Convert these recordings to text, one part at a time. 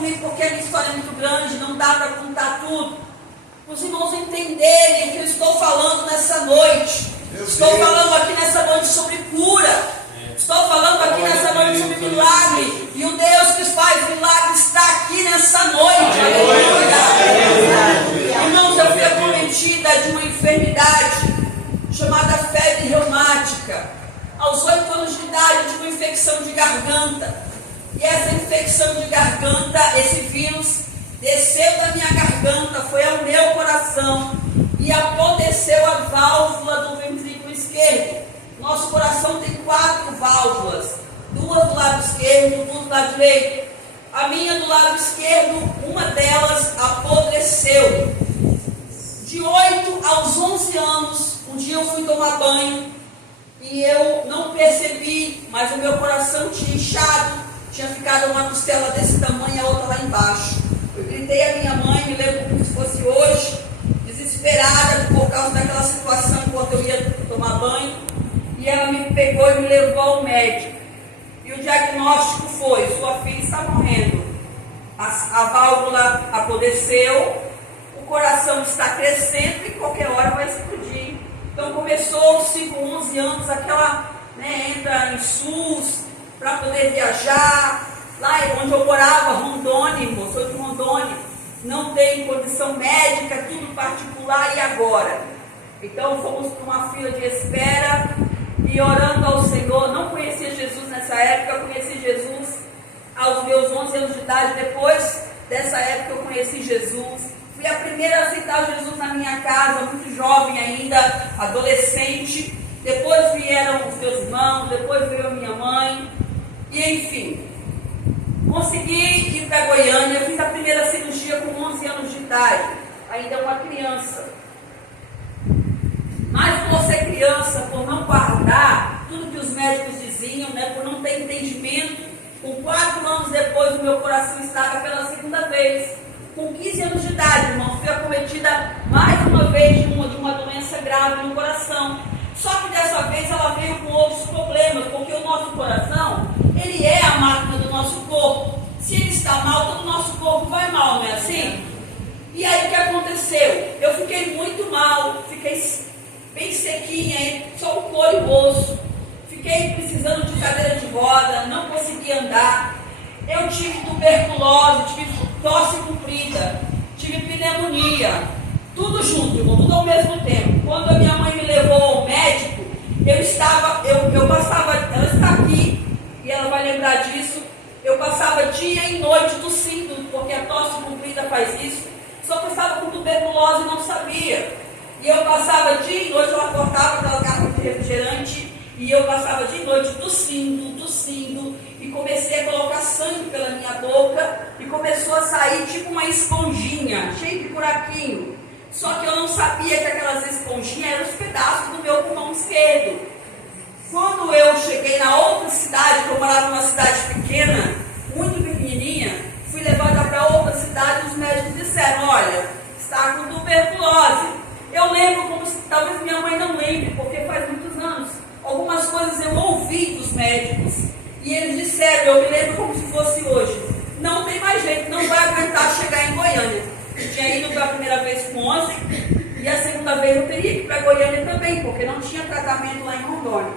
comigo porque a minha história é muito grande, não dá para contar tudo. Os irmãos entenderem o que eu estou falando nessa noite. Estou falando aqui nessa noite sobre cura. Estou falando aqui nessa noite sobre milagre. E o Deus que faz milagre está aqui nessa noite. Aleluia. Irmãos, eu fui acometida de uma enfermidade chamada febre reumática. Aos 8 anos de idade, de uma infecção de garganta. E essa infecção de garganta, esse vírus, desceu da minha garganta, foi ao meu coração e apodreceu a válvula do ventrículo esquerdo. Nosso coração tem 4 válvulas, 2 do lado esquerdo, 2 do lado direito. A minha do lado esquerdo, uma delas apodreceu. De 8 aos 11 anos, um dia eu fui tomar banho e eu não percebi, mas o meu coração tinha inchado, tinha ficado uma costela desse tamanho e a outra lá embaixo. Eu gritei à minha mãe, me lembro como se fosse hoje, desesperada por causa daquela situação enquanto eu ia tomar banho. E ela me pegou e me levou ao médico. E o diagnóstico foi: sua filha está morrendo. A válvula apodreceu, o coração está crescendo e qualquer hora vai explodir. Então começou aos 5, 11 anos, aquela, entra em SUS para poder viajar. Lá onde eu morava, Rondônia, irmão, sou de Rondônia, não tem condição médica, tudo particular, e agora? Então fomos para uma fila de espera e orando ao Senhor. Não conhecia Jesus nessa época, conheci Jesus aos meus 11 anos de idade. Depois dessa época eu conheci Jesus. Fui a primeira a aceitar Jesus na minha casa, muito jovem ainda, adolescente. Depois vieram os meus irmãos, depois veio a minha mãe, e enfim. Consegui ir para Goiânia, fiz a primeira cirurgia com 11 anos de idade, ainda uma criança. Mas por ser criança, por não guardar tudo que os médicos diziam, por não ter entendimento, com 4 anos depois o meu coração estava pela segunda vez. Com 15 anos de idade, irmão, fui acometida mais uma vez de uma doença grave no coração. Só que dessa vez ela veio com outros problemas, porque o nosso coração, ele é a máquina do nosso corpo. Se ele está mal, todo o nosso corpo vai mal, não é assim? E aí o que aconteceu? Eu fiquei muito mal, fiquei bem sequinha, só o couro e o osso. Fiquei precisando de cadeira de roda, não conseguia andar. Eu tive tuberculose, tive tosse comprida, tive pneumonia, tudo junto, irmão, tudo ao mesmo tempo. Quando a minha mãe me levou ao médico, eu passava, ela está aqui e ela vai lembrar disso, eu passava dia e noite tossindo, porque a tosse comprida faz isso. Só que eu estava com tuberculose e não sabia. E eu passava dia e noite, ela cortava aquela garrafa de refrigerante e eu passava dia e noite tossindo, e comecei a colocar sangue pela minha boca e começou a sair tipo uma esponjinha, cheia de buraquinho. Só que eu não sabia que aquelas esponjinhas eram os pedaços do meu pulmão esquerdo. Quando eu cheguei na outra cidade, que eu morava numa cidade pequena, muito pequenininha, fui levada para outra cidade, os médicos disseram: olha, está com tuberculose. Eu lembro como se, talvez minha mãe não lembre, porque faz muitos anos, algumas coisas eu ouvi dos médicos, e eles disseram, eu me lembro como se fosse hoje: não tem mais jeito, não vai aguentar chegar em Goiânia. Eu tinha ido pela primeira vez com 11, e a segunda vez eu teria que ir para Goiânia também, porque não tinha tratamento lá em Rondônia.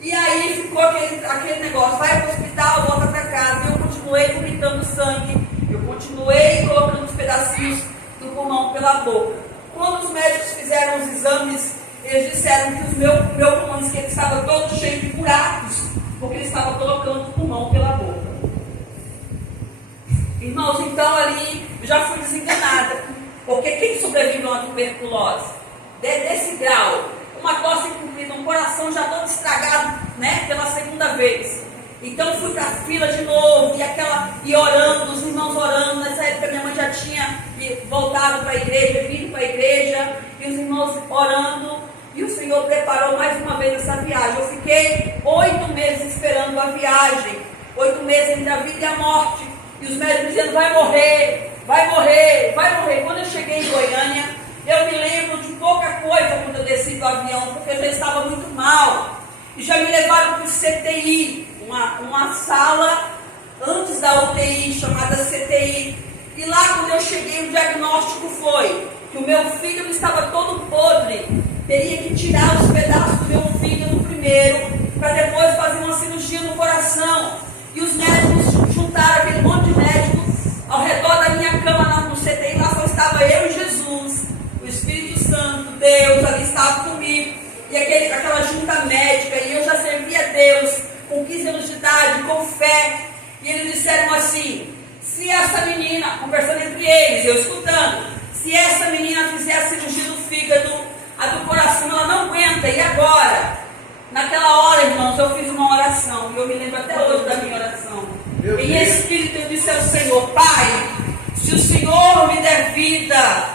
E aí ficou aquele negócio: vai para o hospital, volta para casa. Eu continuei vomitando sangue, eu continuei colocando os pedacinhos do pulmão pela boca. Quando os médicos fizeram os exames, eles disseram que o meu pulmão esquerdo estava todo cheio de buracos, porque ele estava colocando o pulmão pela boca. Irmãos, então ali eu já fui desenganada, porque quem sobrevive a uma tuberculose desse grau, uma tosse comprida, um coração já todo estragado, pela segunda vez. Então fui para a fila de novo, e orando, os irmãos orando. Nessa época minha mãe já tinha voltado para a igreja, vindo para a igreja, e os irmãos orando, e o Senhor preparou mais uma vez essa viagem. Eu fiquei 8 meses esperando a viagem, 8 meses entre a vida e a morte, e os médicos dizendo: vai morrer, vai morrer, vai morrer. Quando eu cheguei em Goiânia, eu me lembro de pouca coisa quando eu desci do avião, porque eu já estava muito mal, e já me levaram para o CTI, uma sala antes da UTI, chamada CTI. E lá, quando eu cheguei, o diagnóstico foi que o meu fígado estava todo podre. Teria que tirar os pedaços do meu fígado primeiro, para depois fazer uma cirurgia no coração. E os médicos juntaram aquele monte de médicos ao redor da minha cama no CTI. Lá só estava eu e Jesus, o Espírito Santo, Deus ali estava comigo. E aquela junta médica, e eu já servia a Deus com 15 anos de idade, com fé. E eles disseram assim: se essa menina, conversando entre eles, eu escutando, se essa menina fizer a cirurgia do fígado, a do coração, ela não aguenta. E agora? Naquela hora, irmãos, eu fiz uma oração, e eu me lembro até hoje da minha oração. Em espírito eu disse ao Senhor: Pai, se o Senhor me der vida,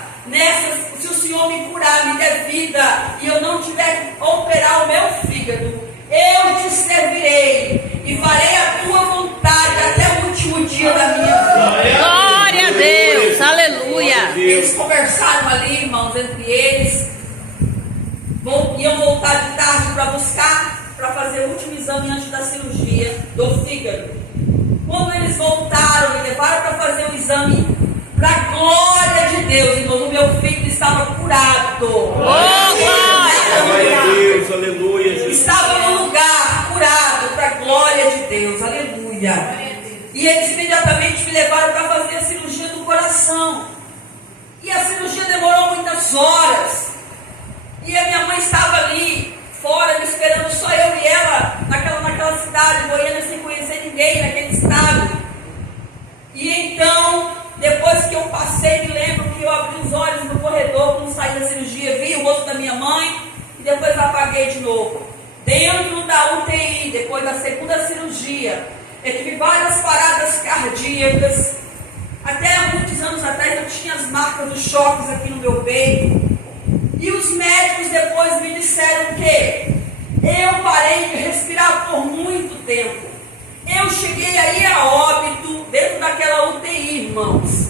se o Senhor me curar, me der vida, e eu não tiver que operar o meu fígado, eu te servirei e farei a tua vontade até o último dia da minha vida. Glória a Deus, aleluia. Eles conversaram ali, irmãos, entre eles. Iam voltar de tarde para fazer o último exame antes da cirurgia do fígado. Quando eles voltaram, me levaram para fazer o exame, para a glória de Deus, irmãos, o meu fígado estava curado. Glória a Deus, aleluia. Estava no lugar curado, para a glória de Deus, aleluia. E eles imediatamente me levaram para fazer a cirurgia do coração. E a cirurgia demorou muitas horas. E a minha mãe estava ali, fora, me esperando, só eu e ela, naquela cidade, Goiânia, sem conhecer ninguém, naquele estado. E então, depois que eu passei, me lembro que eu abri os olhos no corredor, quando saí da cirurgia, vi o rosto da minha mãe, e depois apaguei de novo. Dentro da UTI, depois da segunda cirurgia, eu tive várias paradas cardíacas. Até há muitos anos atrás, eu tinha as marcas dos choques aqui no meu peito. E os médicos depois me disseram que eu parei de respirar por muito tempo. Eu cheguei aí a óbito, dentro daquela UTI, irmãos.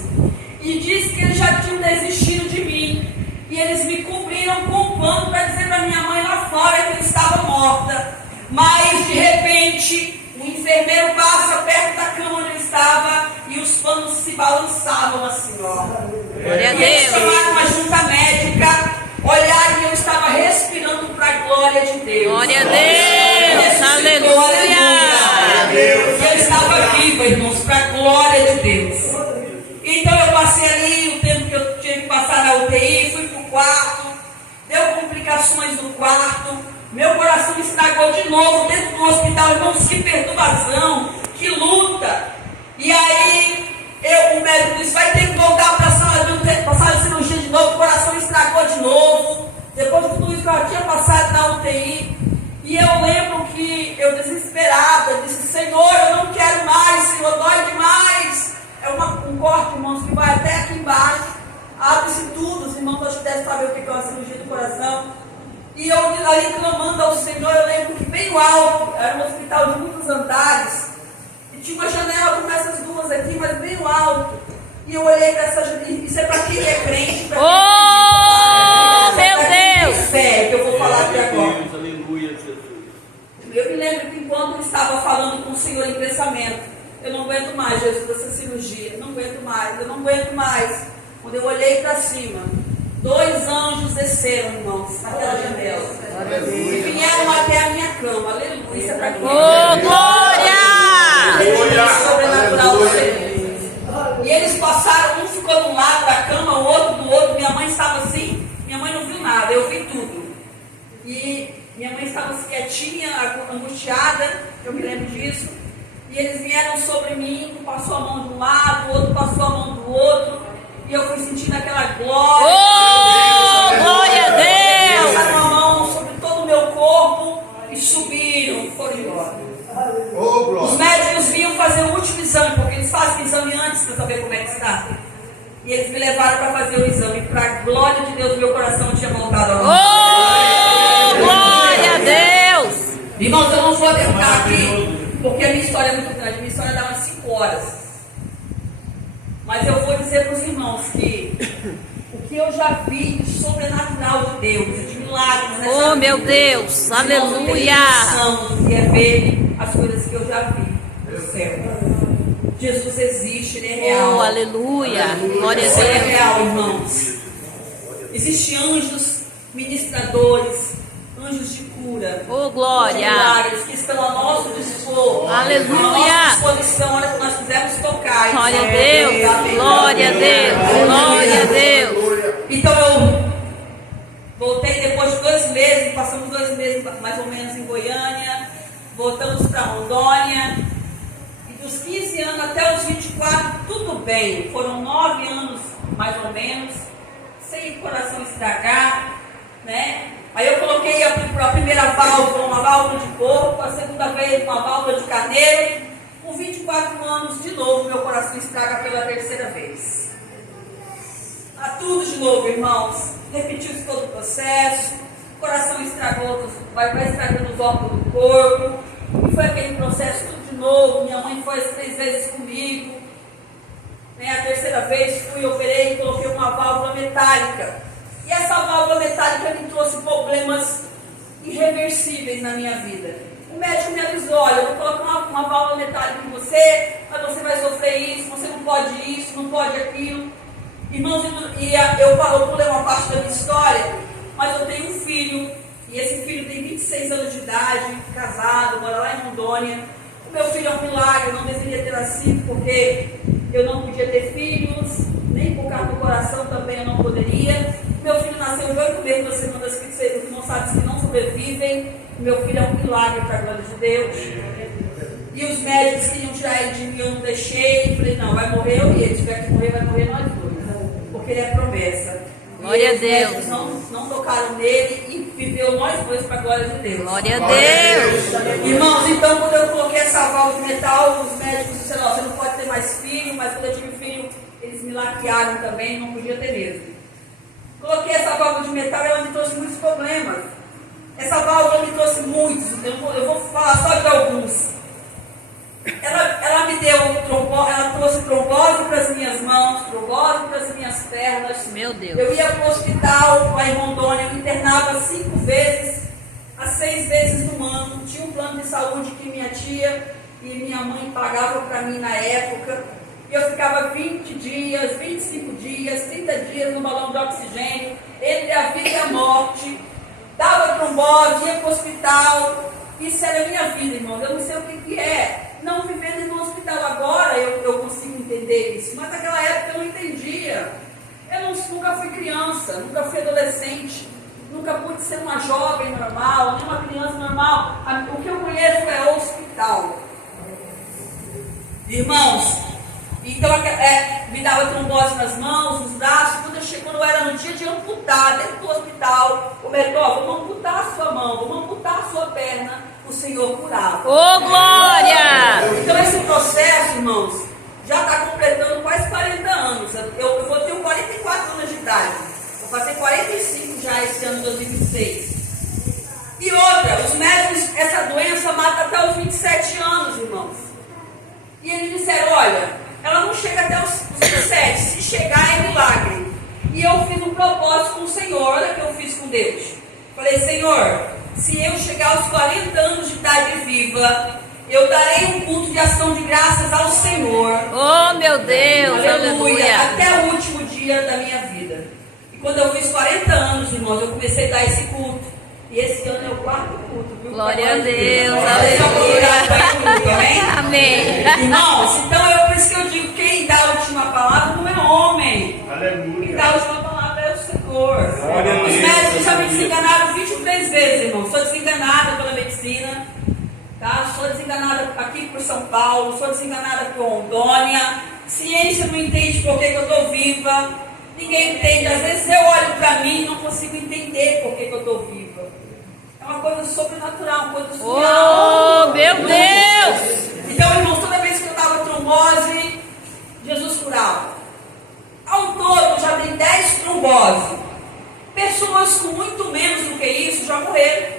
E disse que eles já tinham desistido de mim. E eles me cobriram com um pano para dizer para minha mãe lá fora que eu estava morta. Mas, de repente, o enfermeiro passa perto da cama onde eu estava e os panos se balançavam assim, ó. Glória a E eles Deus. chamaram uma junta médica. Olhar e eu estava respirando para a glória de Deus. Glória a Deus, aleluia. E eu estava viva, irmãos, para a glória de Deus. Então eu passei ali o tempo que eu tinha que passar na UTI, fui para o quarto, deu complicações no quarto, meu coração estragou de novo dentro do hospital, irmãos, que perturbação, que luta. E aí o médico disse: vai ter que voltar para a sala de cirurgia de novo, o coração estragou de novo, depois de tudo isso que eu já tinha passado na UTI. E eu lembro que eu desesperada, disse: Senhor, eu não quero mais, Senhor, dói demais. É um corte, irmãos, que vai até aqui embaixo, abre-se tudo, os irmãos acho que devem saber o que é uma cirurgia do coração. E eu ali clamando ao Senhor, eu lembro que bem alto, era um hospital de muitos andares, e tinha uma janela como essas duas aqui, mas bem alto. E eu olhei para essa janela, isso é para quem é crente, para quem é meu Deus! fé, que eu vou falar aqui agora. Deus, aleluia, Jesus. Eu me lembro que enquanto eu estava falando com o Senhor em pensamento, eu não aguento mais, Jesus, essa cirurgia, eu não aguento mais. Quando eu olhei para cima, 2 anjos desceram, irmãos, naquela janela. E vieram até a minha cama, aleluia. Isso é para quem Glória! sobrenatural do Senhor. E eles passaram, um ficou de um lado da cama, o outro do outro. Minha mãe estava assim, minha mãe não viu nada, eu vi tudo. E minha mãe estava quietinha, angustiada, eu me lembro disso. E eles vieram sobre mim, um passou a mão de um lado, o outro passou a mão do outro. E eu fui sentindo aquela glória. Glória a Deus! Passaram a mão sobre todo o meu corpo e subiram, foram embora. Os médicos vinham fazer o último exame, porque eles fazem o exame antes para saber como é que está. E eles me levaram para fazer o exame. Para a glória de Deus, meu coração tinha voltado ao Glória a Deus! Irmãos, eu não vou adentrar aqui, porque a minha história é muito grande. Minha história dá umas 5 horas. Mas eu vou dizer para os irmãos que o que eu já vi de sobrenatural de Deus, de milagres nessa vida, Meu Deus, aleluia! irmãos, não tem noção do que é ver as coisas que eu já vi no céu. Jesus existe, Ele é real. Oh, aleluia. Glória a Isso é Deus. real, irmãos. Existem anjos ministradores, anjos de cura, Oh, glória. milagres que estão a nosso dispor. Aleluia. A nossa disposição, hora que nós quisermos tocar. Glória a Deus. Glória a Deus. Glória a Deus. Então eu voltei depois de 2 meses, passamos 2 meses mais ou menos em Goiânia, voltamos para Rondônia, e dos 15 anos até os 24, tudo bem, foram 9 anos mais ou menos, sem o coração estragar, né? Aí eu coloquei a primeira válvula, uma válvula de porco, a segunda vez uma válvula de carneiro, com 24 anos de novo meu coração estraga pela 3ª vez. Tudo de novo, irmãos. Repetiu-se todo o processo. O coração estragou, vai estragando os órgãos do corpo. E foi aquele processo tudo de novo. Minha mãe foi 3 vezes comigo. Né? A 3ª vez fui, operei e coloquei uma válvula metálica. E essa válvula metálica me trouxe problemas irreversíveis na minha vida. O médico me avisou: olha, eu vou colocar uma válvula metálica em você, mas você vai sofrer isso, você não pode isso, não pode aquilo. Irmãos, eu pulei uma parte da minha história, mas eu tenho um filho, e esse filho tem 26 anos de idade, casado, mora lá em Rondônia. O meu filho é um milagre, eu não deveria ter nascido, porque eu não podia ter filhos, nem por causa do coração também eu não poderia. Meu filho nasceu de 8 meses, você manda que vocês não sabem que não sobrevivem. Meu filho é um milagre para a glória de Deus. E os médicos queriam tirar ele de mim, eu não deixei. Falei, não, vai morrer eu e ele. Se tiver que morrer, vai morrer nós dois. Porque ele é promessa. Glória a os Deus. médicos não tocaram nele e viveu nós dois para a glória de Deus. Glória a Deus. Irmãos, então quando eu coloquei essa válvula de metal, os médicos disseram: você não pode ter mais filho, mas quando eu tive filho, eles me laquearam também, não podia ter mesmo. Coloquei essa válvula de metal e ela me trouxe muitos problemas. Essa válvula me trouxe muitos, eu vou falar só de alguns. Ela me deu trombose, ela trouxe trombose para as minhas mãos, trombose para as minhas pernas. Meu Deus. Eu ia para o hospital lá em Rondônia, eu me internava 5 vezes, a 6 vezes no ano. Tinha um plano de saúde que minha tia e minha mãe pagavam para mim na época. E eu ficava 20 dias, 25 dias, 30 dias no balão de oxigênio, entre a vida e a morte. Dava trombose, ia para o hospital. Isso era a minha vida, irmãos. Eu não sei o que é. Não vivendo no hospital agora, eu consigo entender isso. Mas naquela época eu não entendia. Nunca fui criança, nunca fui adolescente. Nunca pude ser uma jovem normal, nem uma criança normal. O que eu conheço é hospital. Irmãos, então me dava trombose nas mãos, nos braços. Quando eu era no dia de amputar dentro do hospital, o médico: vamos amputar a sua mão, vamos amputar a sua perna. O Senhor curava. Oh, glória! Então esse processo, irmãos, já está completando quase 40 anos. Eu vou ter 44 anos de idade. Eu passei 45 já esse ano de 2026. E outra, os médicos, essa doença mata até os 27 anos, irmãos. E eles disseram: olha, ela não chega até os 27, se chegar é milagre. E eu fiz um propósito com o Senhor. Olha o que eu fiz com Deus. Falei: Senhor, se eu chegar aos 40 anos de idade viva, eu darei um culto de ação de graças ao Senhor. Oh, meu Deus, aleluia. Até o último dia da minha vida. E quando eu fiz 40 anos, irmãos, eu comecei a dar esse culto. E esse ano é o 4º culto, viu? Glória a Deus, aleluia. Amém. Irmãos, então por isso que eu digo: quem dá a última palavra não é homem. Aleluia. Quem dá a última palavra é o Senhor. Glória a Deus. Os médicos já me desenganaram 23 vezes, irmão. Sou desenganada pela medicina, tá? Sou desenganada aqui por São Paulo, sou desenganada por Rondônia. Ciência não entende por que eu estou viva. Ninguém entende. Às vezes eu olho para mim e não consigo entender por que eu estou viva. É uma coisa sobrenatural, uma coisa surreal. Oh, meu Deus! Então, irmãos, toda vez que eu dava trombose, Jesus curava. Ao todo, já tem 10 tromboses. Pessoas com muito menos do que isso já morreram.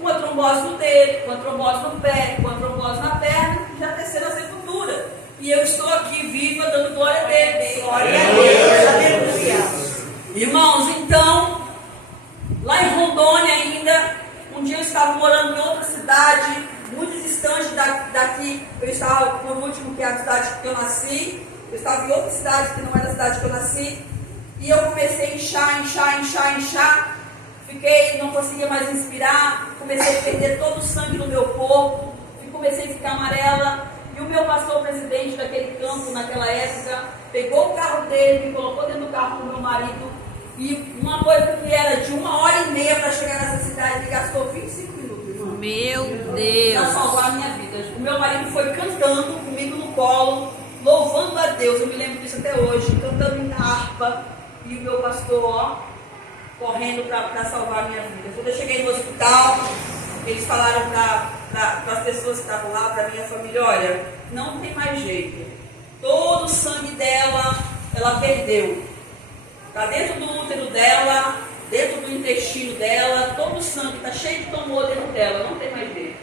Uma trombose no dedo, uma trombose no pé, uma trombose na perna, já desceram a sepultura. E eu estou aqui viva, dando glória a Deus. Glória a Deus, aleluia. Irmãos, então, lá em Rondônia ainda, um dia eu estava morando em outra cidade, muito distante daqui. Eu estava, por último, que é a cidade que eu nasci. Eu estava em outra cidade, que não é da cidade que eu nasci. E eu comecei a inchar. Não conseguia mais respirar. Comecei a perder todo o sangue no meu corpo. E comecei a ficar amarela. E o meu pastor presidente daquele campo, naquela época, pegou o carro dele, me colocou dentro do carro com o meu marido. E uma coisa que era de 1h30 para chegar nessa cidade, ele gastou 25 minutos, irmão. Meu Deus. Para salvar a minha vida. O meu marido foi cantando comigo no colo, louvando a Deus. Eu me lembro disso até hoje, cantando em harpa. E o meu pastor, ó, correndo para salvar a minha vida. Quando eu cheguei no hospital, eles falaram para as pessoas que estavam lá, para a minha família: olha, não tem mais jeito. Todo o sangue dela, ela perdeu. Está dentro do útero dela, dentro do intestino dela, todo o sangue está cheio de tumor dentro dela, não tem mais jeito.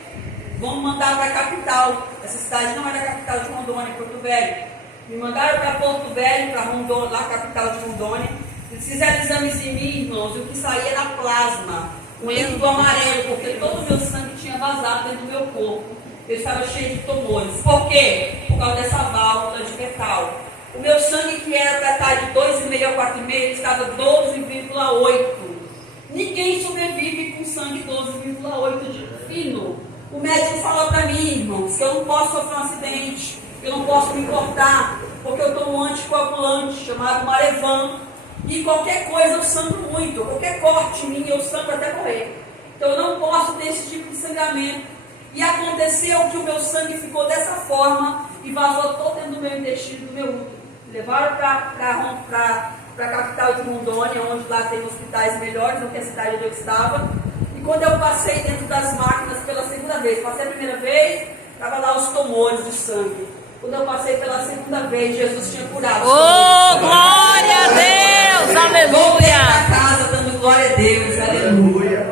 Vamos mandar para a capital. Essa cidade não era a capital de Rondônia, Porto Velho. Me mandaram para Porto Velho, para Rondônia, lá a capital de Rondônia. Eles fizeram exames em mim, irmãos, e o que saía era plasma, o líquido amarelo, porque todo o meu sangue tinha vazado dentro do meu corpo. Eu estava cheio de tumores. Por quê? Por causa dessa válvula de metal. O meu sangue, que era para estar de 2,5 a 4,5, estava 12,8. Ninguém sobrevive com sangue 12,8 de fino. O médico falou para mim, irmãos, que eu não posso sofrer um acidente, que eu não posso me cortar, porque eu tomo um anticoagulante chamado Marevan. E qualquer coisa eu sangro muito, qualquer corte em mim eu sangro até morrer. Então eu não posso ter esse tipo de sangramento. E aconteceu que o meu sangue ficou dessa forma e vazou todo dentro do meu intestino, do meu útero. Levaram para a capital de Rondônia, onde lá tem hospitais melhores do que a cidade onde eu estava. E quando eu passei dentro das máquinas pela segunda vez, passei a primeira vez, estava lá os tumores de sangue. Quando eu passei pela segunda vez, Jesus tinha curado. Oh, glória a Deus! Voltei Aleluia! para casa dando glória a Deus, aleluia.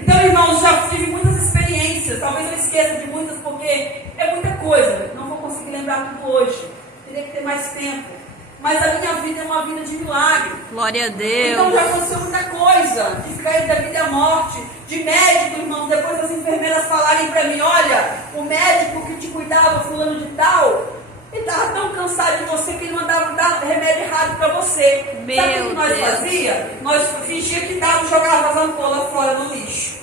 Então, irmãos, já tive muitas experiências. Talvez eu esqueça de muitas, porque é muita coisa. Não vou conseguir lembrar tudo hoje. Teria que ter mais tempo. Mas a minha vida é uma vida de milagre. Glória a Então Deus! já aconteceu muita coisa. De ficar entre a vida e a morte. De médico, irmãos. Depois as enfermeiras falarem para mim: olha, o médico que te cuidava, fulano de tal, ele estava tão cansado de você que ele mandava dar remédio errado para você. Sabe o que nós fazia? Nós fingia que dava e jogava as ampolas fora no lixo.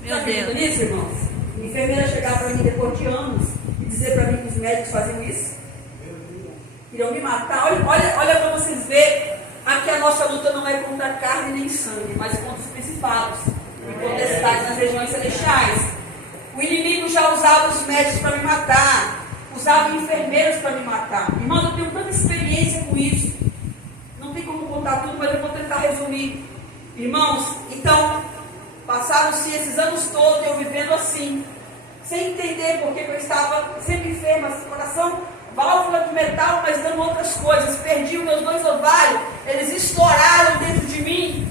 Meu Sabe Deus! nisso, irmãos? A enfermeira chegava para mim depois de anos e dizer para mim que os médicos faziam isso. Queriam me matar. Olha para vocês verem. Aqui a nossa luta não é contra carne nem sangue, mas contra os principados e potestades nas regiões celestiais. O inimigo já usava os médicos para me matar, usava enfermeiros para me matar. Irmãos, eu tenho tanta experiência com isso. Não tem como contar tudo, mas eu vou tentar resumir. Irmãos, então, passaram-se esses anos todos eu vivendo assim, sem entender porque eu estava sempre enferma, coração, válvula de metal, mas dando outras coisas. Perdi os meus 2 ovários, eles estouraram dentro de mim.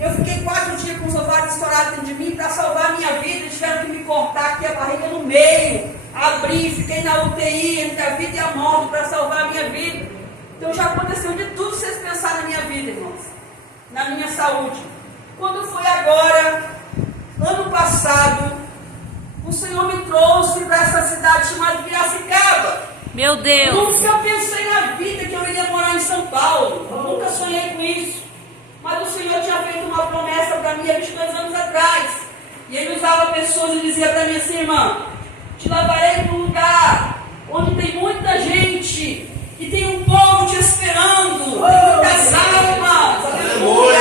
Eu fiquei 4 dias com os ovários estourados dentro de mim para salvar a minha vida. Eles tiveram que me cortar aqui a barriga no meio, abri, fiquei na UTI entre a vida e a morte para salvar a minha vida. Então já aconteceu de tudo vocês pensarem na minha vida, irmãos, na minha saúde. Quando foi agora, ano passado, o Senhor me trouxe para essa cidade chamada Piracicaba. Meu Deus! Nunca pensei na vida que eu iria morar em São Paulo. Eu nunca sonhei com isso. Mas o Senhor tinha feito uma promessa para mim há 22 anos atrás. E Ele usava pessoas e dizia para mim assim: irmã, te levarei para um lugar onde tem muita gente, que tem um povo te esperando, muitas almas. Aleluia!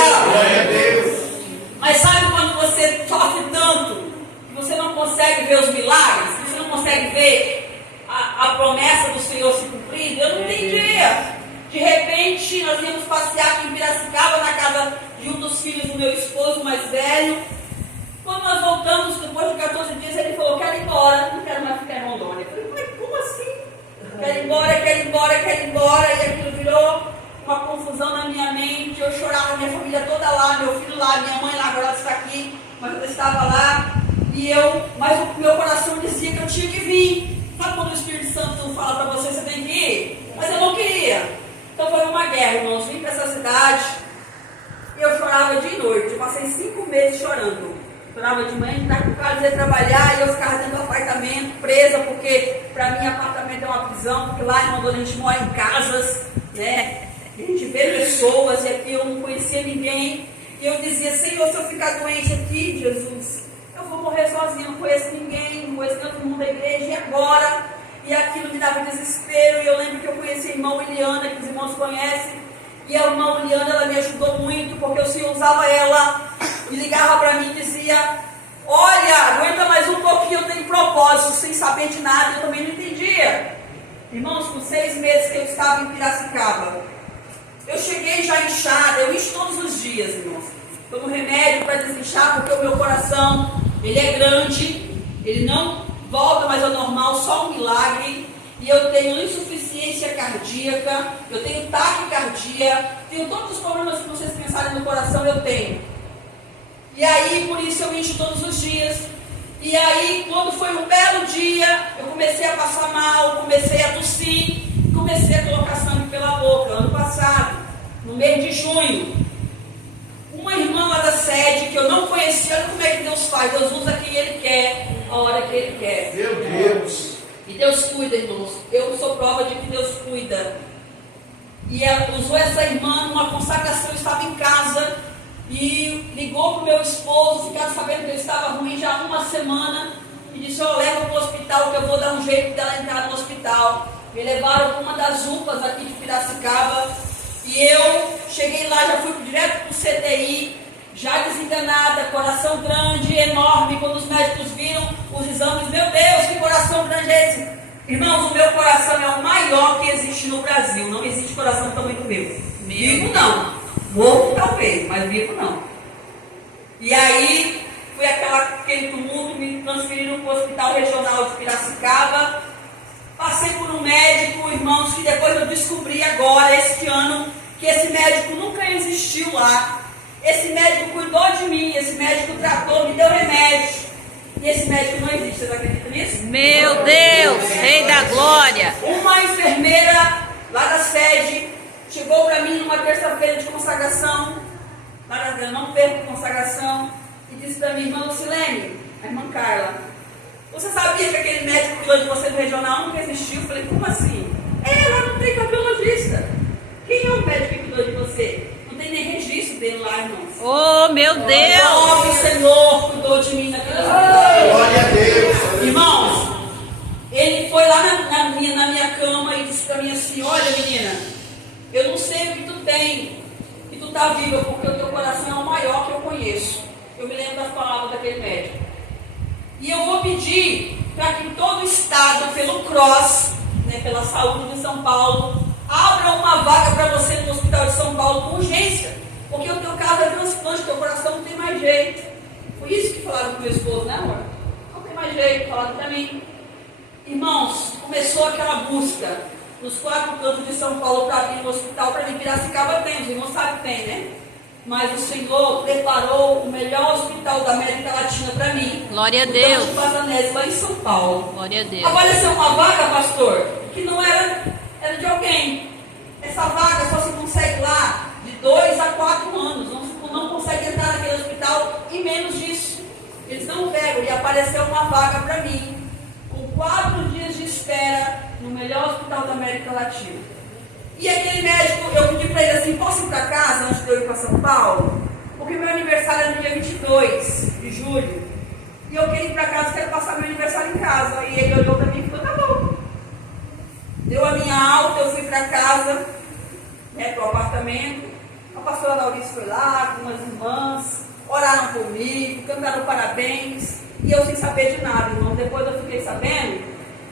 Mas sabe quando você sofre tanto que você não consegue ver os milagres, que você não consegue ver a promessa do Senhor se cumprir? Eu não entendia. De repente, nós íamos passear aqui em Piracicaba, na casa de um dos filhos do meu esposo mais velho. Quando nós voltamos, depois de 14 dias, ele falou: quero ir embora, não quero mais ficar em Rondônia. Eu falei: mas como assim? Quero ir embora. E aquilo virou uma confusão na minha mente. Eu chorava, minha família toda lá, meu filho lá, minha mãe lá, agora ela está aqui, mas eu estava lá. Mas o meu coração dizia que eu tinha que vir. Sabe quando o Espírito Santo fala para você tem que ir? Mas eu não queria. Então foi uma guerra, irmãos. Vim para essa cidade e eu chorava dia e noite. Eu passei 5 meses chorando. Chorava de manhã, de tarde, por causa de trabalhar, e eu ficava dentro do apartamento, presa, porque para mim apartamento é uma prisão, porque lá, irmão, a gente mora em casas, né? A gente vê pessoas, e aqui eu não conhecia ninguém. E eu dizia, Senhor, se eu ficar doente aqui, Jesus, eu vou morrer sozinho, não conheço ninguém, não conheço todo mundo da igreja, e agora? E aquilo me dava desespero. E eu lembro que eu conheci a irmã Eliana, que os irmãos conhecem. E a irmã Eliana, ela me ajudou muito, porque o Senhor usava ela e ligava para mim e dizia, olha, aguenta mais um pouquinho, eu tenho propósito, sem saber de nada. Eu também não entendia. Irmãos, com 6 meses que eu estava em Piracicaba, eu cheguei já inchada, eu incho todos os dias, irmãos. Tomo remédio para desinchar, porque o meu coração, ele é grande, ele não volta mais ao normal, só um milagre. E eu tenho insuficiência cardíaca, eu tenho taquicardia, tenho todos os problemas que vocês pensarem no coração, eu tenho. E aí, por isso eu incho todos os dias. E aí, quando foi um belo dia, eu comecei a passar mal, comecei a tossir, comecei a colocar sangue pela boca. Ano passado, no mês de junho, uma irmã lá da sede, que eu não conhecia, olha como é que Deus faz. Deus usa quem Ele quer, a hora que Ele quer. Meu Deus! E Deus cuida, irmãos. Eu sou prova de que Deus cuida. E ela usou essa irmã numa consagração, eu estava em casa, e ligou para o meu esposo, ficaram sabendo que eu estava ruim já há uma semana, e disse, eu levo para o hospital, que eu vou dar um jeito dela entrar no hospital. Me levaram para uma das UPAs aqui de Piracicaba, e eu cheguei lá, já fui direto para o CTI, já desenganada, coração grande, enorme. Quando os médicos viram os exames, meu Deus, que coração grande é esse? Irmãos, o meu coração é o maior que existe no Brasil, não existe coração tamanho do meu. Vivo não, morto talvez, mas vivo não. E aí, foi aquele tumulto, me transferiram para o Hospital Regional de Piracicaba. Passei por um médico, irmãos, que depois eu descobri agora, este ano, que esse médico nunca existiu lá. Esse médico cuidou de mim, esse médico tratou, me deu remédio. E esse médico não existe, vocês acreditam nisso? Meu Deus, Rei da Glória. Uma enfermeira lá da sede chegou para mim numa terça-feira de consagração, eu não perco consagração, e disse para mim, irmã Lucilene, a irmã Carla, você sabia que aquele médico cuidou de você no regional nunca existiu? Eu falei, como assim? Ela não tem cardiologista. Quem é o médico que cuidou de você? Não tem nem registro dele lá, irmãos. Oh, meu Deus! O Senhor cuidou de mim naquele hospital. Glória a Deus! Irmãos, ele foi lá na minha cama e disse para mim assim, olha menina, eu não sei o que tu tem, que tu está viva, porque o teu coração é o maior que eu conheço. Eu me lembro das palavras daquele médico. E eu vou pedir para que todo o estado, pelo CROSS, né, pela saúde de São Paulo, abra uma vaga para você no Hospital de São Paulo com urgência. Porque o teu caso é transplante, teu coração não tem mais jeito. Foi isso que falaram com meu esposo, né, amor? Não tem mais jeito, falaram para mim. Irmãos, começou aquela busca nos 4 cantos de São Paulo para abrir um hospital. Para mim, Piracicaba tem, os irmãos sabem que tem, né? Mas o Senhor preparou o melhor hospital da América Latina para mim. Glória a Deus. O Pazanese, lá em São Paulo. Glória a Deus. Apareceu uma vaga, pastor, que não era de alguém. Essa vaga só se consegue lá de 2 a 4 anos. Não consegue entrar naquele hospital em menos disso. Eles não pegam. E apareceu uma vaga para mim, com 4 dias de espera, no melhor hospital da América Latina. E aquele médico, eu pedi para ele assim, posso ir para casa antes de eu ir para São Paulo? Porque meu aniversário é no dia 22 de julho. E eu queria ir para casa, quero passar meu aniversário em casa. E ele olhou para mim e falou, tá bom. Deu a minha alta, eu fui para casa, né, para o apartamento. A pastora Laurice foi lá, com umas irmãs, oraram comigo, cantaram parabéns. E eu sem saber de nada, irmão. Depois eu fiquei sabendo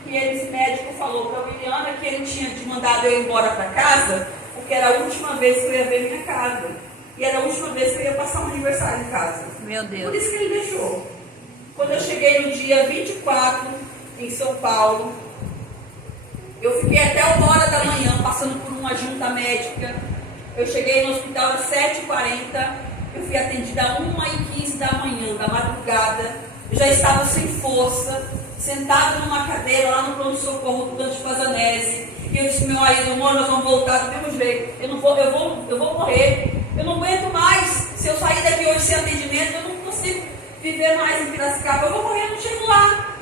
que esse médico falou para a Williana que ele tinha te mandado eu ir embora para casa, porque era a última vez que eu ia ver minha casa. E era a última vez que eu ia passar um aniversário em casa. Meu Deus. Por isso que ele deixou. Quando eu cheguei no dia 24, em São Paulo, eu fiquei até 1h da manhã, passando por uma junta médica. Eu cheguei no hospital às 7h40, eu fui atendida às 1h15 da manhã, da madrugada. Eu já estava sem força, sentada numa cadeira lá no pronto-socorro do Dante Pazanese. E eu disse, meu marido, amor, nós vamos voltar do mesmo jeito. Eu vou morrer. Eu não aguento mais. Se eu sair daqui hoje sem atendimento, eu não consigo viver mais em Piracicaba. Eu vou morrer, eu não chego lá.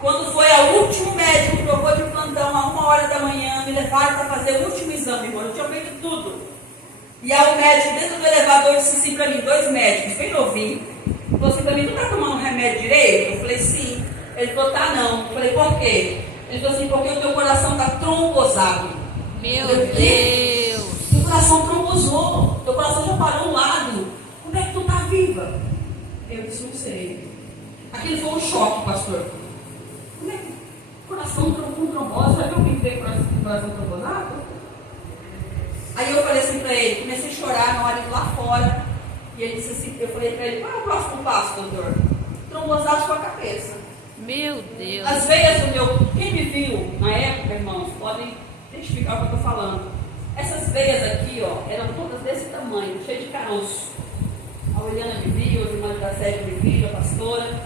Quando foi ao último médico, trocou de plantão a 1h da manhã, me levaram para fazer o último exame, irmão. Eu tinha feito tudo. E aí o médico dentro do elevador disse assim para mim, 2 médicos, bem novinho, falou assim para mim, tu tá tomando remédio direito? Eu falei, sim. Ele falou, tá não. Eu falei, por quê? Ele falou assim, porque o teu coração tá trombosado. Meu Deus! Teu coração trombosou, teu coração já parou um lado. Como é que tu tá viva? Eu disse, não sei. Aquilo foi um choque, pastor. Como é que coração com trombose? Já viu alguém que veio com coração trombosado? Aí eu falei assim para ele, comecei a chorar na hora de lá fora. E ele disse assim, eu falei para ele, qual é o próximo passo, doutor? Trombosado com a cabeça. Meu Deus. As veias do meu... Quem me viu na época, irmãos, podem identificar o que eu estou falando. Essas veias aqui, ó, eram todas desse tamanho, cheias de caroço. A Eliana me viu, os irmãos da sede me viu, a pastora.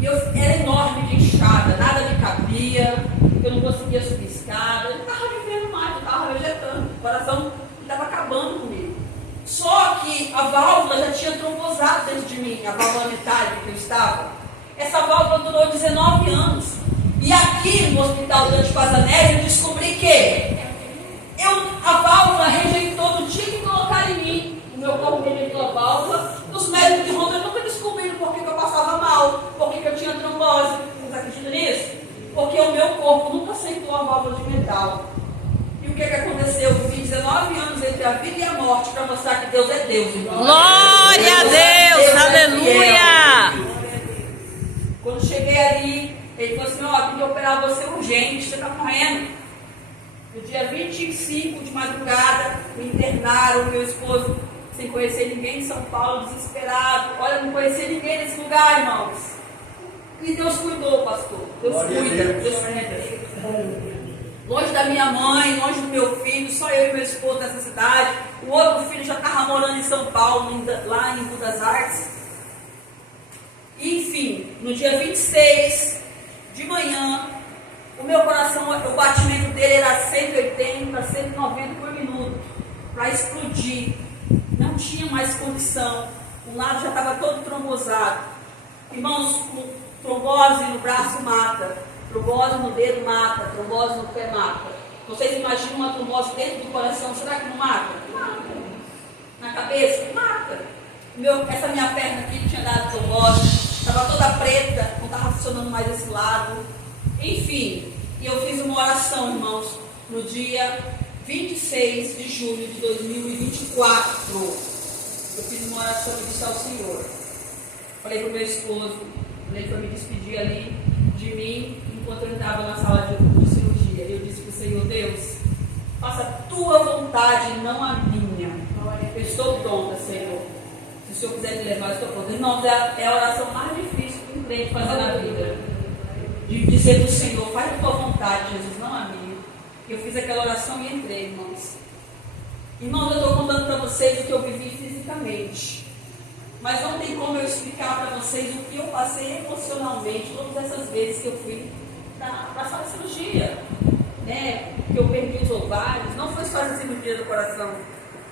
E eu era enorme de inchada, nada me cabia, eu não conseguia subir escada, eu não estava vivendo mais, eu estava vegetando, o coração estava acabando comigo. Só que a válvula já tinha trombosado dentro de mim, a válvula metálica que eu estava. Essa válvula durou 19 anos. E aqui no Hospital Dante Pazanelli eu descobri que a válvula rejeitou, não tinha que colocar em mim. O meu corpo rejeitou a válvula. Os médicos de Rondônia nunca descobriram por que eu passava mal, por que eu tinha trombose. Vocês acreditam nisso? Porque o meu corpo nunca aceitou a válvula de metal. E o que aconteceu? Eu vivi 19 anos entre a vida e a morte para mostrar que Deus é Deus. Então, Glória a Deus, aleluia! Quando cheguei ali, ele falou assim, ó, tem que operar você urgente, você está morrendo. No dia 25 de madrugada, me internaram, meu esposo, sem conhecer ninguém em São Paulo, desesperado. Olha, não conhecia ninguém nesse lugar, irmãos. E Deus cuidou, pastor. Deus cuida, Deus cuida. Longe da minha mãe, longe do meu filho, só eu e meu esposo nessa cidade. O outro filho já estava morando em São Paulo, lá em Rio das Artes. Enfim, no dia 26 de manhã, o meu coração, o batimento dele era 180, 190 por minuto, para explodir. Não tinha mais condição. Um lado já estava todo trombosado. Irmãos, trombose no braço mata, trombose no dedo mata, trombose no pé mata. Vocês imaginam uma trombose dentro do coração, será que não mata? Mata. Na cabeça? Mata. Essa minha perna aqui tinha dado trombose. Estava toda preta, não estava funcionando mais esse lado. Enfim, e eu fiz uma oração, irmãos, no dia 26 de julho de 2024. Eu fiz uma oração e disse ao Senhor. Falei para o meu esposo, falei para me despedir ali de mim, enquanto eu entrava na sala de cirurgia. Eu disse para o Senhor, Deus, faça a tua vontade, não a minha. Eu estou pronta, Senhor. Se o Senhor quiser me levar, eu estou pronta. Irmãos, é a oração mais difícil que um crente fazer na vida. De dizer para o Senhor, faz a tua vontade, Jesus, não a minha. Eu fiz aquela oração e entrei, irmãos. Irmãos, eu estou contando para vocês o que eu vivi fisicamente. Mas não tem como eu explicar para vocês o que eu passei emocionalmente todas essas vezes que eu fui para a sala de cirurgia. Né? Que eu perdi os ovários. Não foi só a cirurgia do coração.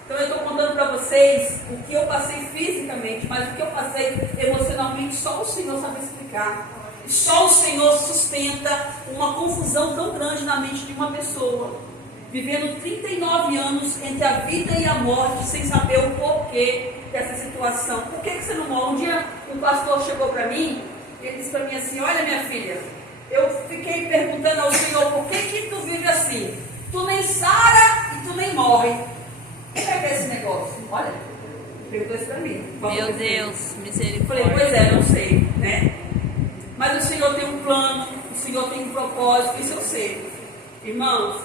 Então eu estou contando para vocês o que eu passei fisicamente, mas o que eu passei emocionalmente só o Senhor sabe explicar. E só o Senhor sustenta uma confusão tão grande na mente de uma pessoa, vivendo 39 anos entre a vida e a morte, sem saber o porquê dessa situação. Por que você não morre? Um dia um pastor chegou para mim, ele disse para mim assim, olha minha filha, eu fiquei perguntando ao Senhor, por que tu vive assim? Tu nem sara e tu nem morre. O que é esse negócio? Olha, perguntou isso para mim. Meu Deus, misericórdia. Falei, pois é, não sei, né? Mas o Senhor tem um plano, o Senhor tem um propósito, isso eu sei. Irmãos,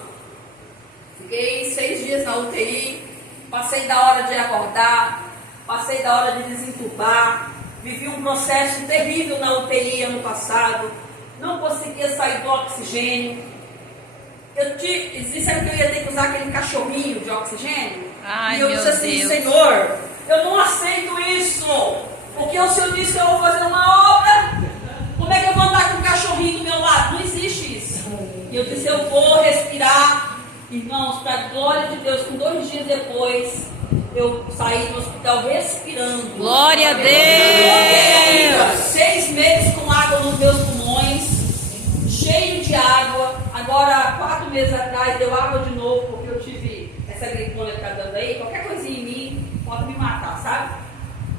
fiquei 6 dias na UTI, passei da hora de acordar, passei da hora de desentubar, vivi um processo terrível na UTI ano passado, não conseguia sair do oxigênio. Disseram que eu ia ter que usar aquele cachorrinho de oxigênio. Ai, e eu disse assim, Deus. Senhor, eu não aceito isso, porque o Senhor disse que eu vou fazer uma obra. Como é que eu vou andar com um cachorrinho do meu lado? Não existe isso. E eu disse, eu vou respirar. Irmãos, para a glória de Deus, com 2 dias depois, eu saí do hospital respirando. Glória a Deus! 6 meses com água nos meus pulmões. cheio de água. Agora, 4 meses atrás, deu água de novo, porque eu tive essa gripona que está dando aí. Qualquer coisinha em mim pode me matar, sabe?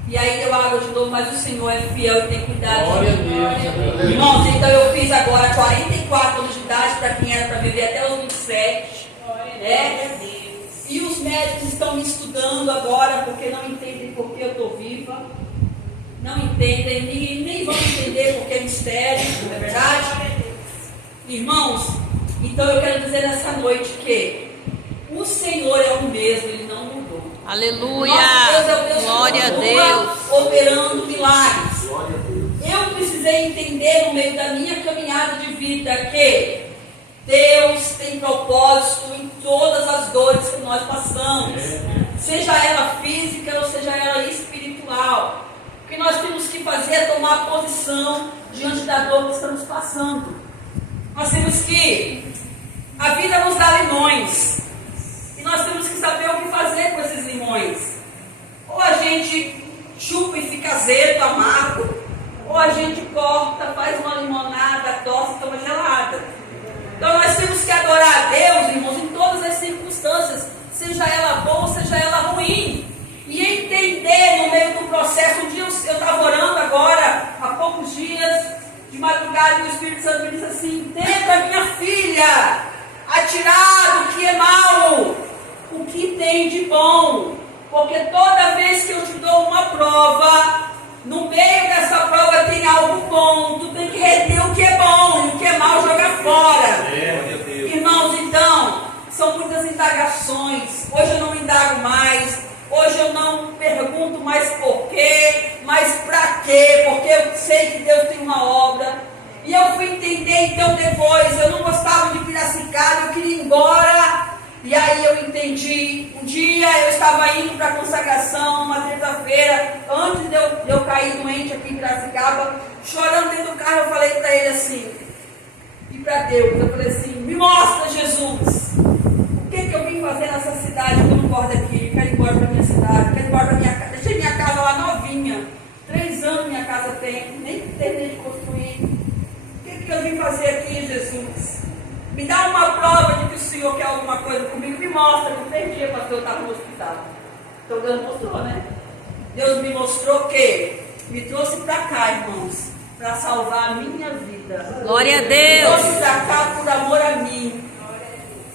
E aí deu água de novo, mas o Senhor é fiel e tem cuidado de mim. Irmãos, então eu fiz agora 44 anos de idade, para quem era para viver até os 27. Né? E os médicos estão me estudando agora, porque não entendem por que eu estou viva. Não entendem, nem vão entender porque é mistério, não é verdade? Irmãos, então eu quero dizer nessa noite que o Senhor é o mesmo, Ele não mudou. Aleluia! Nosso Deus é o Deus Glória que a continua Deus! operando milagres. Eu precisei entender no meio da minha caminhada de vida que Deus tem propósito em todas as dores que nós passamos, seja ela física ou seja ela espiritual. O que nós temos que fazer é tomar posição diante da dor que estamos passando. Nós temos que, a vida nos dá limões, e nós temos que saber o que fazer com esses limões. Ou a gente chupa e fica azedo, amargo, ou a gente corta, faz uma limonada, tosse e toma gelada. Então nós temos que adorar a Deus, irmãos, em todas as circunstâncias, seja ela boa, seja ela ruim. E entender no meio do processo. Um dia eu estava orando agora, há poucos dias, de madrugada, e o Espírito Santo me disse assim: tenta, minha filha, a tirar do que é mau, o que tem de bom. Porque toda vez que eu te dou uma prova, no meio dessa prova tem algo bom. Tu tem que reter o que é bom, e o que é mau jogar fora. Irmãos, então, são muitas indagações. Hoje eu não indago mais. Hoje eu não pergunto mais por quê, mas para quê, porque eu sei que Deus tem uma obra. E eu fui entender então depois, eu não gostava de Piracicaba, eu queria ir embora. E aí eu entendi, um dia eu estava indo para a consagração, uma terça-feira, antes de eu cair doente aqui em Piracicaba, chorando dentro do carro, eu falei para ele assim, e para Deus, eu falei assim: me mostra, Jesus, o que eu vim fazer nessa cidade que eu não gosto daqui? Quero ir embora para minha cidade, quero ir embora para minha casa. Deixei minha casa lá novinha, 3 anos minha casa tem, nem terminei de construir. O que eu vim fazer aqui, Jesus? Me dá uma prova de que o Senhor quer alguma coisa comigo, me mostra. No 3 dias, pastor, eu estava no hospital. Então Deus mostrou, né? Deus me mostrou que me trouxe para cá, irmãos, para salvar a minha vida. Glória a Me Deus! trouxe para cá por amor a mim.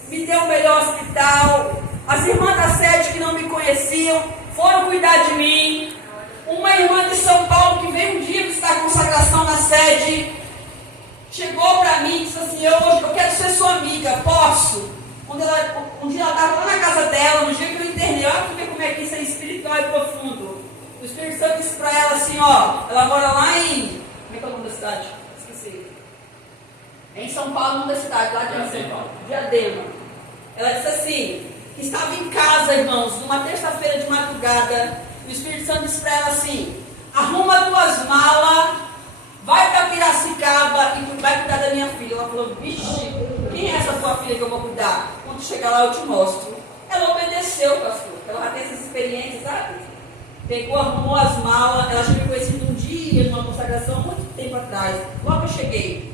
Me deu o melhor hospital. As irmãs da sede que não me conheciam foram cuidar de mim. Uma irmã de São Paulo que veio um dia visitar a consagração na sede, chegou para mim e disse assim: eu quero ser sua amiga, posso? Um dia ela estava lá na casa dela, no dia que eu internei, olha para ver como é que isso é espiritual e profundo. O Espírito Santo disse para ela assim, ó, ela mora lá em, como é que é o nome da cidade? Esqueci. Em São Paulo, nome da cidade, lá de São Paulo, Diadema. Ela disse assim, que estava em casa, irmãos, numa terça-feira de madrugada. E o Espírito Santo disse para ela assim: arruma 2 malas, vai para Piracicaba e vai cuidar da minha filha. Ela falou: vixe, quem é essa tua filha que eu vou cuidar? Quando chegar lá eu te mostro. Ela obedeceu, pastor. Ela já tem essas experiências, sabe? Pegou, arrumou as malas. Ela já me conheceu um dia, numa consagração, muito tempo atrás. Logo eu cheguei.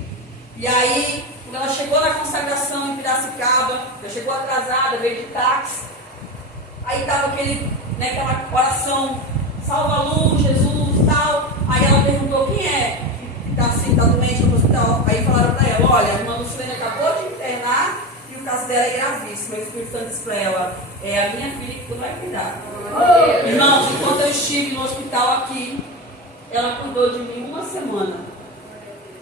E aí, quando ela chegou na consagração em Piracicaba, já chegou atrasada, veio de táxi. Aí estava aquela oração, salva a luz, Jesus e tal. Aí ela perguntou: quem é que está assim, está doente no hospital? Aí falaram para ela: olha, a irmã Lucilene acabou de internar e o caso dela é gravíssimo. Aí o Espírito Santo disse para ela: é a minha filha que tu vai cuidar. Irmãos, enquanto eu estive no hospital aqui, ela cuidou de mim 1 semana.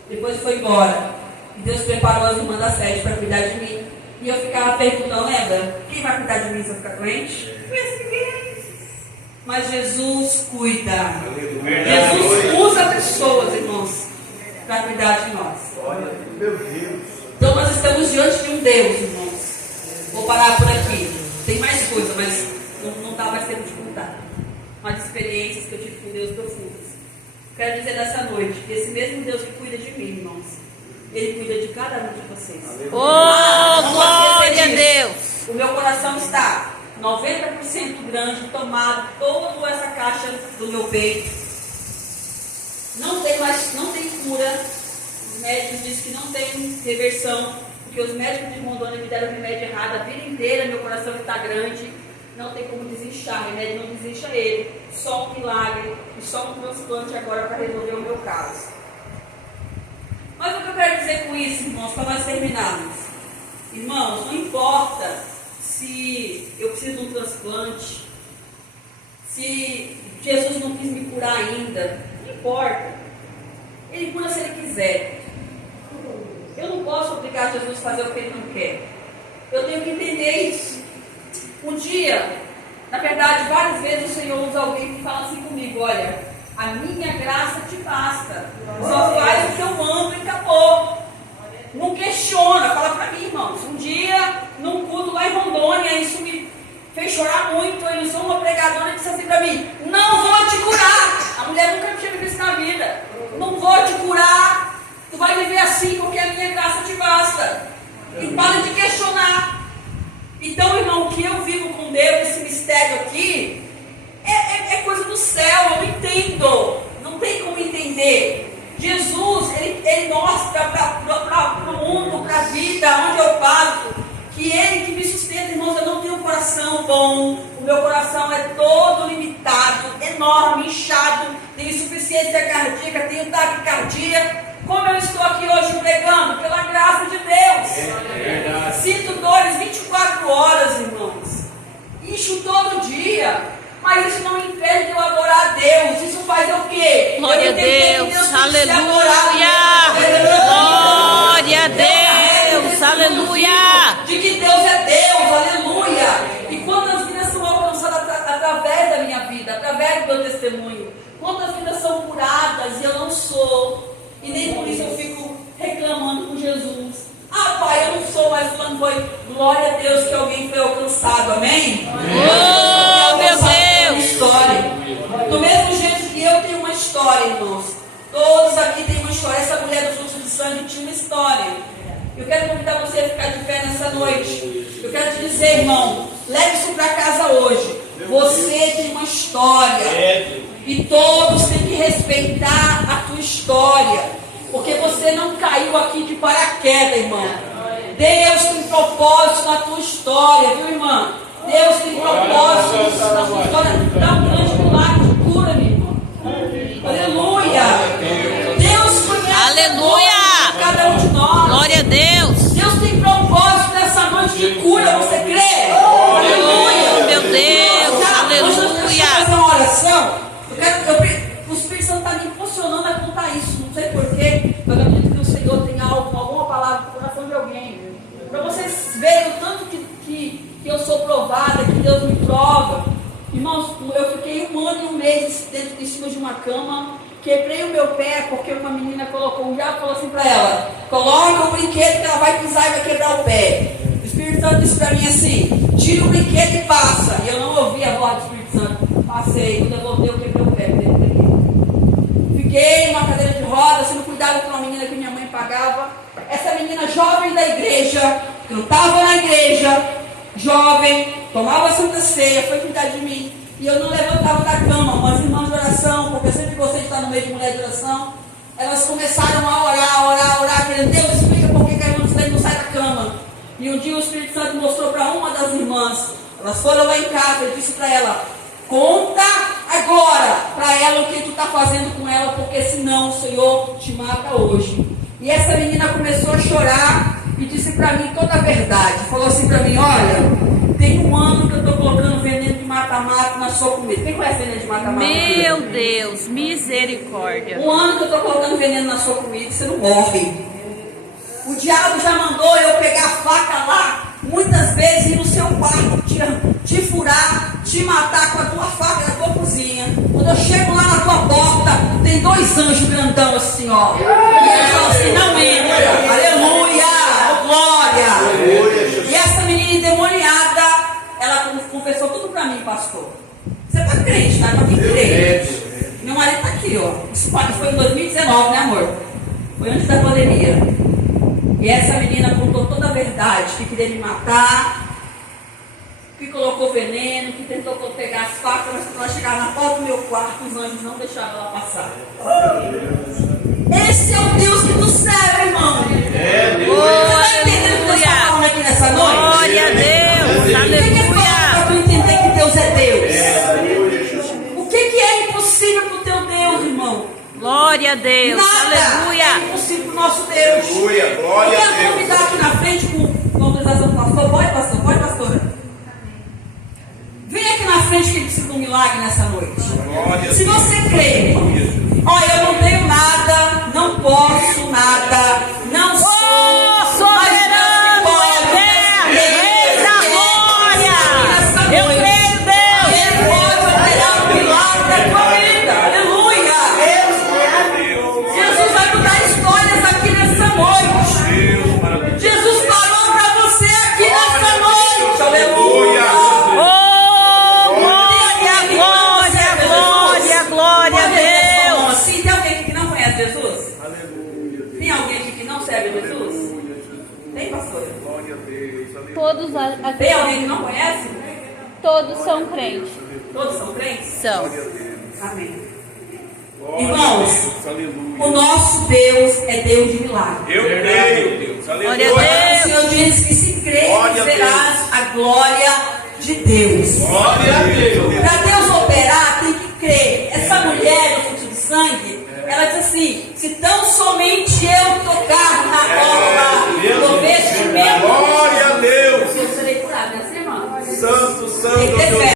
Depois foi embora. E Deus preparou as irmãs da sede para cuidar de mim. E eu ficava perguntando: lembra? Quem vai cuidar de mim se eu ficar doente? Mas Jesus cuida. Jesus usa pessoas, irmãos, para cuidar de nós. Meu Deus. Então nós estamos diante de um Deus, irmãos. Vou parar por aqui. Tem mais coisa, mas não dá mais tempo de contar. Umas experiências que eu tive com Deus profundas. Quero dizer nessa noite que esse mesmo Deus que cuida de mim, irmãos, Ele cuida de cada um de vocês. Oh, glória a Deus! O meu coração está 90% grande, tomado toda essa caixa do meu peito. Não tem cura. Os médicos dizem que não tem reversão, porque os médicos de Rondônia me deram remédio errado a vida inteira, meu coração está grande, não tem como desinchar, o remédio não desincha ele. Só um milagre e só um transplante agora para resolver o meu caso. Mas o que eu quero dizer com isso, irmãos, para nós terminarmos? Irmãos, não importa se eu preciso de um transplante, se Jesus não quis me curar ainda, não importa. Ele cura se Ele quiser. Eu não posso obrigar Jesus a fazer o que Ele não quer. Eu tenho que entender isso. Um dia, na verdade, várias vezes o Senhor usa alguém que fala assim comigo: olha, a minha graça te basta. Só faz o que eu mando e acabou. Não questiona, fala para mim, irmãos. Um dia, num culto lá em Rondônia, isso me fez chorar muito. Eu sou uma pregadora que disse assim para mim: não vou te curar. A mulher nunca tinha visto isso na vida. Não vou te curar. Tu vai viver assim porque a minha graça te basta. E para de questionar. Então, irmão, o que eu vivo com Deus, esse mistério aqui, é coisa do céu. Eu não entendo. Não tem como entender. Jesus, ele mostra para o mundo, para a vida, onde eu passo, que Ele que me sustenta. Irmãos, eu não tenho um coração bom. O meu coração é todo limitado, enorme, inchado. Tenho insuficiência cardíaca, tenho taquicardia. Como eu estou aqui hoje pregando? Pela graça de Deus. Sinto dores 24 horas, irmãos. Incho todo dia. Mas isso não me impede de eu adorar a Deus. Isso faz o quê? Glória a Deus. Aleluia. Glória a Deus. Aleluia. De que Deus é Deus. Aleluia. E quantas vidas são alcançadas através da minha vida, através do meu testemunho. Quantas vidas são curadas e eu não sou. E nem por isso eu fico reclamando com Jesus. Ah, pai, eu não sou, mas quando foi, glória a Deus que alguém foi alcançado, amém? Oh, meu Deus! História. Do mesmo jeito que eu tenho uma história, irmãos. Todos aqui têm uma história. Essa mulher do fluxo de sangue tinha uma história. Eu quero convidar você a ficar de pé nessa noite. Eu quero te dizer, irmão, leve isso para casa hoje. Você tem uma história. E todos têm que respeitar a tua história. Porque você não caiu aqui de paraquedas, irmão. Deus tem propósito na tua história, viu, irmã? Deus tem propósito na tua história. Dá um grande milagre de cura, meu irmão. Aleluia. Deus conhece Aleluia. cada um de nós. Glória a Deus. Deus tem propósito nessa noite de cura. Você crê? Aleluia. Meu Deus. Aleluia. Fazer uma oração. O Espírito Santo está me impulsionando a contar isso. Não sei porquê, mas eu acredito que o Senhor tem algo, alguma palavra no coração de alguém. Para vocês verem o tanto que eu sou provada, que Deus me prova. Irmãos, eu fiquei 1 ano e 1 mês dentro de cima de uma cama. Quebrei o meu pé porque uma menina colocou, já falou assim para ela: coloca o brinquedo que ela vai pisar e vai quebrar o pé. O Espírito Santo disse para mim assim: tira o brinquedo e passa. E eu não ouvi a voz do Espírito Santo. Passei, quando eu voltei eu quebrei o pé. Fiquei numa cadeira de rodas, sendo cuidado por uma menina que minha mãe pagava. Essa menina jovem da igreja, cantava na igreja, jovem, tomava a Santa Ceia, foi cuidar de mim. E eu não levantava da cama. Umas irmãs de oração, porque eu sempre gostei de estar no meio de mulher de oração, elas começaram a orar, querendo: Deus, explica por que a irmã não sai da cama. E um dia o Espírito Santo mostrou para uma das irmãs. Elas foram lá em casa, eu disse para ela: conta agora para ela o que tu está fazendo com ela, porque senão o Senhor te mata hoje. E essa menina começou a chorar e disse para mim toda a verdade. Falou assim para mim: olha, tem 1 ano que eu estou colocando veneno de mata-mata na sua comida. Quem conhece veneno de mata-mata? Meu Deus, misericórdia. 1 ano que eu estou colocando veneno na sua comida e você não morre. O diabo já mandou eu pegar a faca lá, muitas vezes ir no seu quarto, te furar, te matar com a tua faca na tua cozinha. Quando eu chego lá na tua porta, tem 2 anjos grandão assim, ó. E eles falam assim: não entra. Aleluia, oh, glória. E essa menina endemoniada, ela confessou tudo pra mim, pastor. Você tá crente, tá? Pra quem crê? Meu marido tá aqui, ó. Isso foi em 2019, né, amor? Foi antes da pandemia. E essa menina contou toda a verdade, que queria me matar, que colocou veneno, que tentou pegar as facas, mas quando ela chegava na porta do meu quarto, os anjos não deixavam ela passar. Esse é o Deus que tu serve, irmão. Oh, Você está entendendo o que Deus está falando aqui nessa noite? glória a Deus. O que é para tu entender que Deus é Deus? O que é impossível para o teu Deus, irmão? Glória a Deus. Nada é Aleluia. impossível para o nosso Deus. Aleluia, glória Eu a quero Deus. convidar aqui na frente com autorização do pastor. Pode, pastor? Pode, pastora? Vem aqui na frente que ele precisa de um milagre nessa noite. Glória a Se Deus. você crê, olha, eu não tenho nada, não posso nada, não sou, Soberano, eterno, Rei da glória. Eu creio, Deus. Ele pode operar o milagre da tua vida. Aleluia. Jesus vai mudar histórias aqui nessa noite. Jesus falou para você aqui nessa noite. Aleluia. Oh, glória, glória, glória, glória a Deus. Assim, tem alguém aqui que não conhece Jesus? Tem alguém aqui que não serve Jesus? Tem, pastora? Todos, Tem alguém que não conhece? todos são crentes. Todos são crentes? São. Amém. Irmãos, o nosso Deus é Deus de milagre. Eu creio, Deus. Glória a Aleluia. O Senhor diz que se crê, Glória a verás a glória de Deus. Glória a Deus. Para Deus operar, tem que crer. Essa mulher do fluxo de sangue, ela diz assim: se tão somente eu tocar na orla do vestimento, Glória a Deus. eu serei curada. Assim, irmão? Santo, santo Tem que ter Deus. fé.